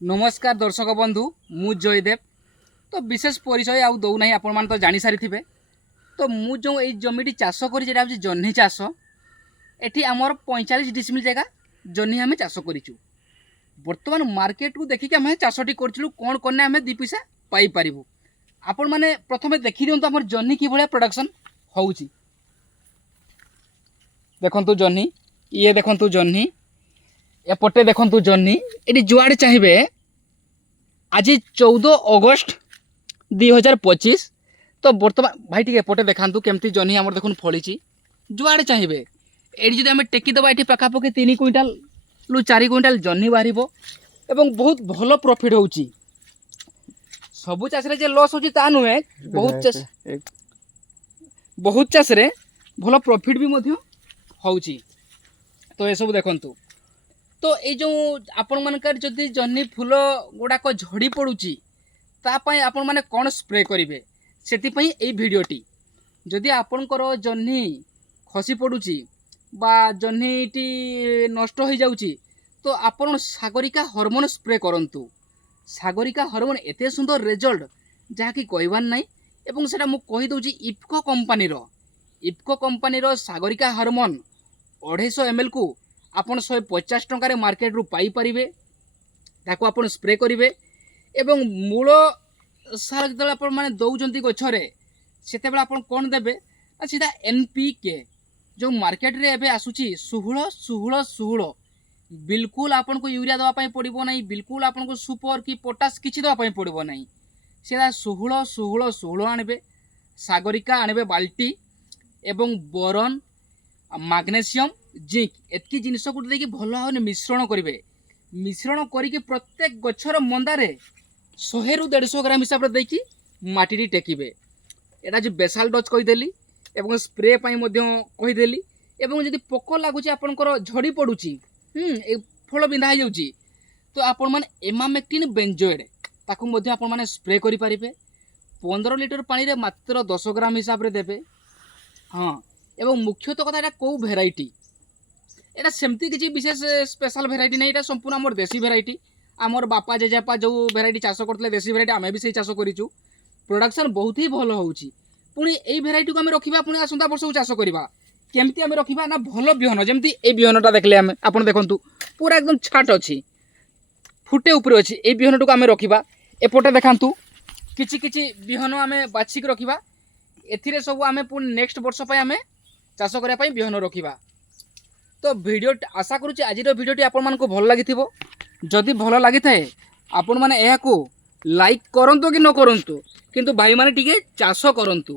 नमस्कार दर्शक बंधु मु जयदेव। तो विशेष परिचय आउ दौ ना आपण मान तो जानी सारी थे। तो मु जो ये जमीटी चाष कर जह्नी चाष एटी आमर 45 डिसमिल जगह जह्नी आम चाष करूँ। बर्तमान मार्केट को देखिक आम चाषटी करूँ कौन कने आम दी पैसा पाइपर। आपण मैंने प्रथम देखी दिखाँ आम जह्नी कि भाया प्रोडक्शन हो। देखु जह्नी ये देखु जह्नी एपटे देखु जह्नी ये जुआड़े चाहिए। आज 14 अगस्त 2025। तो बर्तमान भाई टी एपटे देखा केमती जह्नी आम देखुन फली जुआड़े चाहिए। ये जो आम टेकीदबा ये पखापाखि 3 क्विंटाल लु 4 क्विंटाल जह्नी बाहर एवं बहुत भल प्रॉफिट हो। सबु चाष लॉस हो नुहे बहुत चाष भल प्रॉफिट भी हो। तो ये सब देखंतु। तो ये जो आपण मानकर जदि जह्नी फूल गुड़ाक झड़ी पड़ुची तापाई आपण माने कौन स्प्रे करेंगे से भिडटी जदि आपणकर जह्नी खसी पड़ुची बा जह्नीटी नष्ट हो जाउची तो आपण सागरिका हार्मोन स्प्रे करंतु। सागरिका हार्मोन एते सुंदर रिजल्ट जहाँकि कहबार नाई। एवं सेटा मु कहि दउची IFFCO company Sagarika hormone 250 ml को आपन 150 टंकार मार्केट रू पाई परिबे। ताको आपन स्प्रे करिवे एवं मूल सार जतले आपन माने दउजंती गछरे सेते बेला आपन कोन देबे सीधा एनपीके जो मार्केट रे एबे आसुची 16 बिल्कुल आपन को यूरिया दवा पई पड़िबो नाही। बिल्कुल आपन को सुपर की पोटास किछि दवा पई पड़िबो नाही। सीधा 16 आनबे। सागरिका आनबे बाल्टी एवं बोरन मैग्नेशियम जिंक एतकी जिनस को देखिए भल भाव मिश्रण करेंगे। मिश्रण करके प्रत्येक गछर मंदारे 100 ରୁ 150 ग्राम हिसाब से देखिए माटी टेकिबे। एटा जो बेसाल डोज कहीदेली एवं स्प्रे कहीदेली। एवं जदि पोक लगुच आपंकर झड़ी पड़ुची फल बिंधा हो जाउची तो आपण माने एमामेक्टिन बेंजोएड ताकू मध्य आपण माने स्प्रे करि परिबे। 15 लीटर पानी रे मात्र 10 ग्राम हिसाब रे देबे। हाँ एवं मुख्यतः कथा एटा को भेराइटी एटा सेमती किसी विशेष स्पेशल भेराइटी नहीं। एटा संपूर्ण आमर देसी भेराइटी। आमर बापा जेजेपा जो भेराइटी चाष करते देसी भेराइटी आम भी से चाष करूँ। प्रोडक्शन बहुत ही भल हो। पुणी यही भेराइटी को आम रखा पुणी आसंता वर्ष को चाष करवा केमती आम रखा ना भल बिहन जमी ये बिहनटा देखले आम आप देखु पूरा एकदम छाट अच्छी फुटे उपर अच्छी ये बिहन को आम रखा। एपटे देखातु किछि किछि बिहन आम बाछिक रखा। एथिरे सब आम पुणी नेक्स्ट वर्ष आम चाष करने बिहन रखा। तो वीडियो आशा करुँच आज वीडियोटी आपण मानक भल लगी। जदि भल लगी थाए आपण माने एहाकू लाइक करंतु कि न करंतु किंतु भाई माने टिके चाष करंतु।